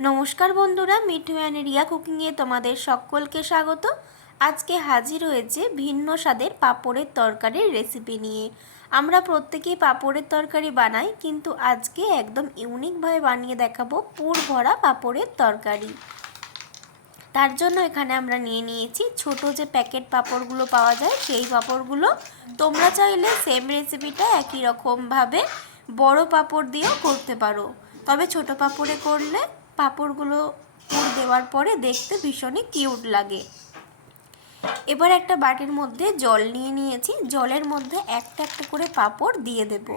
নমস্কার বন্ধুরা, মিঠু অ্যান্ড রিয়া কুকিংয়ে তোমাদের সকলকে স্বাগত। আজকে হাজির হয়েছে ভিন্ন স্বাদের পাঁপড়ের তরকারির রেসিপি নিয়ে। আমরা প্রত্যেকেই পাঁপড়ের তরকারি বানাই, কিন্তু আজকে একদম ইউনিকভাবে বানিয়ে দেখাবো পুর ভরা পাঁপড়ের তরকারি। তার জন্য এখানে আমরা নিয়ে নিয়েছি ছোট যে প্যাকেট পাঁপড়গুলো পাওয়া যায় সেই পাঁপড়গুলো। তোমরা চাইলে সেম রেসিপিটা একই রকমভাবে বড় পাঁপড় দিয়েও করতে পারো, তবে ছোট পাঁপড়ে করলে পাঁপড়গুলো পুর দেওয়ার পরে দেখতে ভীষণই কিউট লাগে। এবার একটা বাটির মধ্যে জল নিয়ে নিয়েছি, জলের মধ্যে একটা একটা করে পাঁপড় দিয়ে দেব।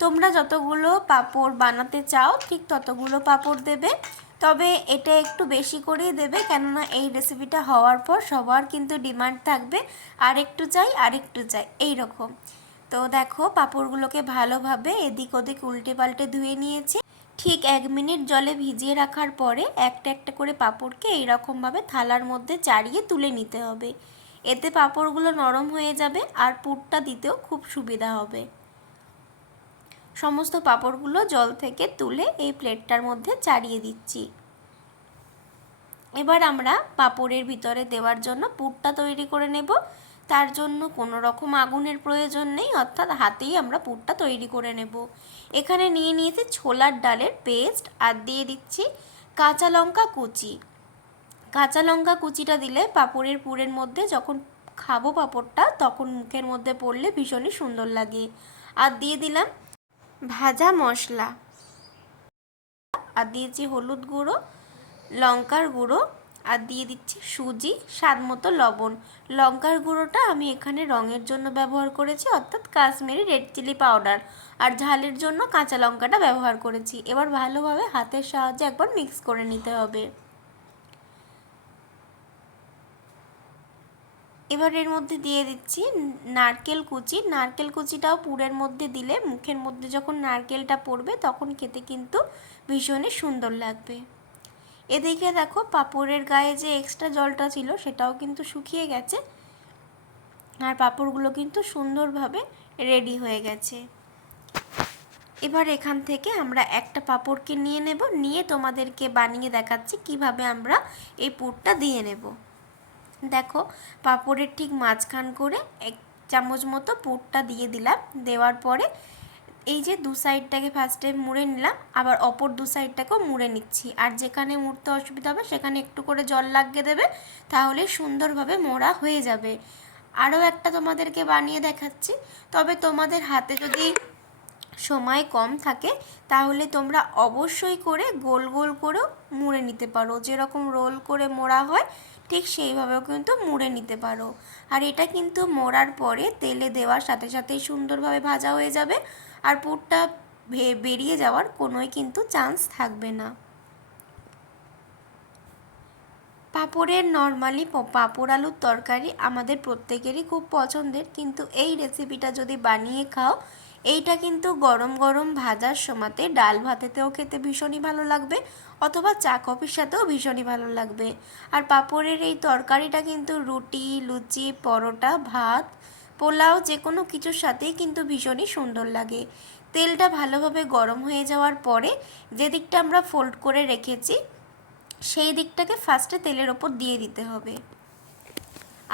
তোমরা যতগুলো পাঁপড় বানাতে চাও ঠিক ততগুলো পাঁপড় দেবে, তবে এটা একটু বেশি করেই দেবে, কেননা এই রেসিপিটা হওয়ার পর সবার কিন্তু ডিমান্ড থাকবে আরেকটু চাই আরেকটু চাই এই রকম। তো দেখো পাঁপড়গুলোকে ভালোভাবে এদিক ওদিক উল্টে পাল্টে ধুয়ে নিয়েছি। ঠিক 1 মিনিট জলে ভিজিয়ে রাখার পরে একটা একটা করে পাঁপড়কে এইরকমভাবে থালার মধ্যে চাড়িয়ে তুলে নিতে হবে। এতে পাঁপড়গুলো নরম হয়ে যাবে আর পুরটা দিতেও খুব সুবিধা হবে। সমস্ত পাঁপড়গুলো জল থেকে তুলে এই প্লেটটার মধ্যে চাড়িয়ে দিচ্ছি। এবার আমরা পাঁপড়ের ভিতরে দেওয়ার জন্য পুরটা তৈরি করে নেব। তার জন্য কোনো রকম আগুনের প্রয়োজন নেই, অর্থাৎ হাতেই আমরা পুরটা তৈরি করে নেব। এখানে নিয়ে নিয়েছি ছোলার ডালের পেস্ট আর দিয়ে দিচ্ছি কাঁচা লঙ্কা কুচি। কাঁচা লঙ্কা কুচিটা দিলে পাঁপড়ের পুরের মধ্যে যখন খাবো পাঁপড়টা তখন মুখের মধ্যে পড়লে ভীষণই সুন্দর লাগে। আর দিয়ে দিলাম ভাজা মশলা, আর দিয়েছি হলুদ গুঁড়ো, লঙ্কার গুঁড়ো, আর দিয়ে দিচ্ছি সুজি, স্বাদ মতো লবণ। লঙ্কার গুঁড়োটা আমি এখানে রঙের জন্য ব্যবহার করেছি, অর্থাৎ কাশ্মীরি রেড চিলি পাউডার, আর ঝালের জন্য কাঁচা লঙ্কাটা ব্যবহার করেছি। এবার ভালোভাবে হাতের সাহায্যে একবার মিক্স করে নিতে হবে। এবার এর মধ্যে দিয়ে দিচ্ছি নারকেল কুচি। নারকেল কুচিটাও পুরের মধ্যে দিলে মুখের মধ্যে যখন নারকেলটা পড়বে তখন খেতে কিন্তু ভীষণই সুন্দর লাগবে। এদিকে দেখো পাঁপড়ের গায়ে যে এক্সট্রা জলটা ছিল সেটাও কিন্তু শুকিয়ে গেছে, আর পাঁপড়গুলো কিন্তু সুন্দরভাবে রেডি হয়ে গেছে। এবার এখান থেকে আমরা একটা পাঁপড়কে নিয়ে নেব, নিয়ে তোমাদেরকে বানিয়ে দেখাচ্ছি কিভাবে আমরা এই পুরটা দিয়ে নেব। দেখো পাঁপড়ের ঠিক মাঝখান করে 1 চামচ মতো পুরটা দিয়ে দিলাম। দেওয়ার পরে এই যে দু সাইডটাকে ফার্স্টে মুড়ে নিলাম, আবার অপর দু সাইডটাকেও মুড়ে নিচ্ছি। আর যেখানে মুড়তে অসুবিধা হবে সেখানে একটু করে জল লাগিয়ে দেবে, তাহলে সুন্দরভাবে মোড়া হয়ে যাবে। আরও একটা তোমাদেরকে বানিয়ে দেখাচ্ছি, তবে তোমাদের হাতে যদি সময় কম থাকে তাহলে তোমরা অবশ্যই করে গোল গোল করেও মুড়ে নিতে পারো। যেরকম রোল করে মোড়া হয় ঠিক সেইভাবেও কিন্তু মুড়ে নিতে পারো। আর এটা কিন্তু মোড়ার পরে তেলে দেওয়ার সাথে সাথেই সুন্দরভাবে ভাজা হয়ে যাবে, আর পুরটা বেরিয়ে যাওয়ার কোনোই কিন্তু চান্স থাকবে না। পাঁপড়ের নর্মালি পাঁপড় আলুর তরকারি আমাদের প্রত্যেকেরই খুব পছন্দের, কিন্তু এই রেসিপিটা যদি বানিয়ে খাও এইটা কিন্তু গরম গরম ভাজার সময়তে ডাল ভাতেতেও খেতে ভীষণই ভালো লাগবে, অথবা চা কফির সাথেও ভীষণই ভালো লাগবে। আর পাঁপড়ের এই তরকারিটা কিন্তু রুটি, লুচি, পরোটা, ভাত, পোলাও যে কোনো কিছুর সাথেই কিন্তু ভীষণই সুন্দর লাগে। তেলটা ভালোভাবে গরম হয়ে যাওয়ার পরে যে দিকটা আমরা ফোল্ড করে রেখেছি সেই দিকটাকে ফার্স্টে তেলের ওপর দিয়ে দিতে হবে।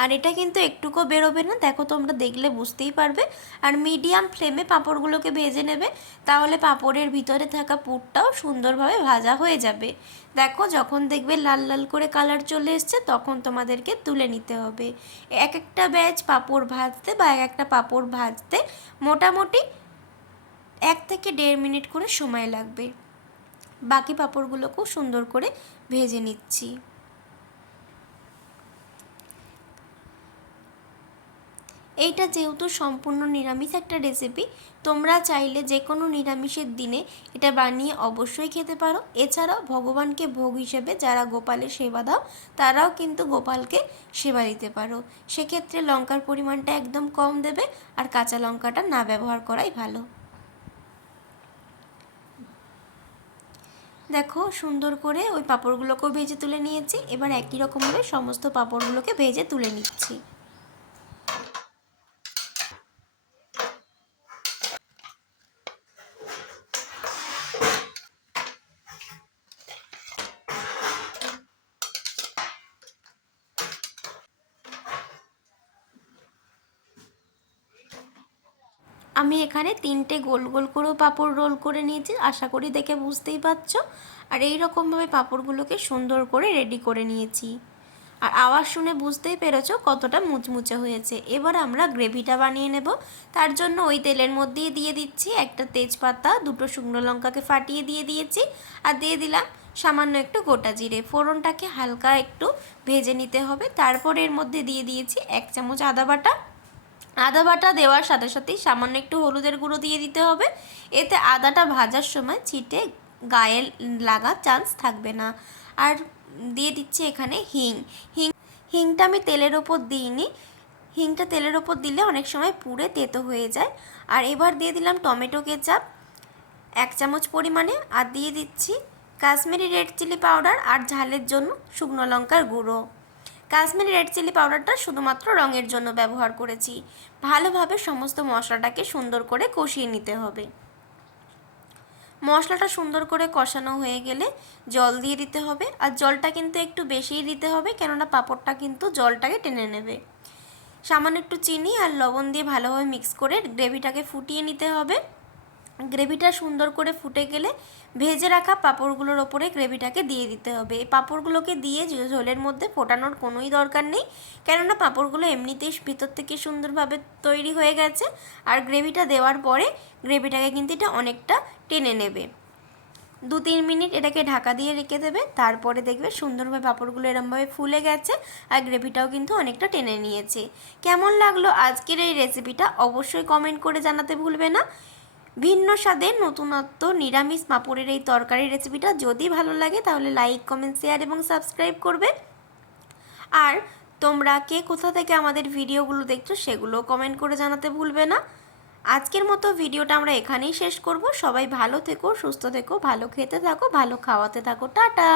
আর এটা কিন্তু একটুকু বেরোবে না, দেখো তোমরা দেখলে বুঝতেই পারবে। আর মিডিয়াম ফ্লেমে পাঁপড়গুলোকে ভেজে নেবে, তাহলে পাঁপড়ের ভিতরে থাকা পুরটাও সুন্দরভাবে ভাজা হয়ে যাবে। দেখো যখন দেখবে লাল লাল করে কালার চলে এসছে তখন তোমাদেরকে তুলে নিতে হবে। এক একটা ব্যাচ পাঁপড় ভাজতে বা এক একটা পাঁপড় ভাজতে মোটামুটি 1 থেকে 1.5 মিনিট করে সময় লাগবে। বাকি পাঁপড়গুলোকেও সুন্দর করে ভেজে নিচ্ছি। এইটা যেহেতু সম্পূর্ণ নিরামিষ একটা রেসিপি, তোমরা চাইলে যে কোনো নিরামিষের দিনে এটা বানিয়ে অবশ্যই খেতে পারো। এছাড়াও ভগবানকে ভোগ হিসেবে যারা গোপালের সেবা দাও তারাও কিন্তু গোপালকে সেবা দিতে পারো। সেক্ষেত্রে লঙ্কার পরিমাণটা একদম কম দেবে, আর কাঁচা লঙ্কাটা না ব্যবহার করাই ভালো। দেখো সুন্দর করে ওই পাঁপড়গুলোকেও ভেজে তুলে নিয়েছি। এবার একই রকমভাবে সমস্ত পাঁপড়গুলোকে ভেজে তুলে নিচ্ছি। আমি এখানে 3টে গোল গোল করে পাঁপড় রোল করে নিয়েছি, আশা করি দেখে বুঝতেই পারছো। আর এই রকমভাবে পাঁপড়গুলোকে সুন্দর করে রেডি করে নিয়েছি। আর আওয়াজ শুনে বুঝতেই পেরেছো কতটা মুচমুচে হয়েছে। এবার আমরা গ্রেভিটা বানিয়ে নেব। তার জন্য ওই তেলের মধ্যেই দিয়ে দিচ্ছি একটা তেজপাতা, 2টো শুকনো লঙ্কাকে ফাটিয়ে দিয়ে দিয়েছি, আর দিয়ে দিলাম সামান্য একটু গোটা জিরে। ফোড়নটাকে হালকা একটু ভেজে নিতে হবে। তারপর এর মধ্যে দিয়ে দিয়েছি 1 চামচ আদা বাটা। আদা বাটা দেওয়ার সাথে সাথেই সামান্য একটু হলুদের গুঁড়ো দিয়ে দিতে হবে, এতে আদাটা ভাজার সময় ছিটে গায়ে লাগার চান্স থাকবে না। আর দিয়ে দিচ্ছি এখানে হিংটা আমি তেলের ওপর দিইনি, হিংটা তেলের ওপর দিলে অনেক সময় পুড়ে তেতো হয়ে যায়। আর এবার দিয়ে দিলাম টমেটো কেচাপ 1 চামচ পরিমাণে, আর দিয়ে দিচ্ছি কাশ্মীরি রেড চিলি পাউডার আর ঝালের জন্য শুকনো লঙ্কার গুঁড়ো। কাশ্মীরি রেড চিলি পাউডারটা শুধুমাত্র রঙের জন্য ব্যবহার করেছি। ভালোভাবে সমস্ত মশলাটাকে সুন্দর করে কষিয়ে নিতে হবে। মশলাটা সুন্দর করে কষানো হয়ে গেলে জল দিয়ে দিতে হবে, আর জলটা কিন্তু একটু বেশিই দিতে হবে, কেননা পাঁপড়টা কিন্তু জলটাকে টেনে নেবে। সামান্য একটু চিনি আর লবণ দিয়ে ভালোভাবে মিক্স করে গ্রেভিটাকে ফুটিয়ে নিতে হবে। গ্রেভিটা সুন্দর করে ফুটে গেলে ভেজে রাখা পাঁপড়গুলোর ওপরে গ্রেভিটাকে দিয়ে দিতে হবে। এই পাঁপড়গুলোকে দিয়ে ঝোলের মধ্যে ফোটানোর কোনোই দরকার নেই, কেননা পাঁপড়গুলো এমনিতেই ভিতর থেকে সুন্দরভাবে তৈরি হয়ে গেছে। আর গ্রেভিটা দেওয়ার পরে গ্রেভিটাকে কিন্তু এটা অনেকটা টেনে নেবে। 2-3 মিনিট এটাকে ঢাকা দিয়ে রেখে দেবে, তারপরে দেখবে সুন্দরভাবে পাঁপড়গুলো এরমভাবে ফুলে গেছে আর গ্রেভিটাও কিন্তু অনেকটা টেনে নিয়েছে। কেমন লাগলো আজকের এই রেসিপিটা অবশ্যই কমেন্ট করে জানাতে ভুলবে না। ভিন্ন স্বাদের নতুনত্ব নিরামিষ পাঁপড়ের এই তরকারি রেসিপিটা যদি ভালো লাগে তাহলে লাইক, কমেন্ট, শেয়ার এবং সাবস্ক্রাইব করবে। আর তোমরা কে কোথা থেকে আমাদের ভিডিওগুলো দেখছো সেগুলো কমেন্ট করে জানাতে ভুলবে না। আজকের মতো ভিডিওটা আমরা এখানেই শেষ করব। সবাই ভালো থেকো, সুস্থ থেকো, ভালো খেতে থাকো, ভালো খাওয়াতে থাকো। টাটা।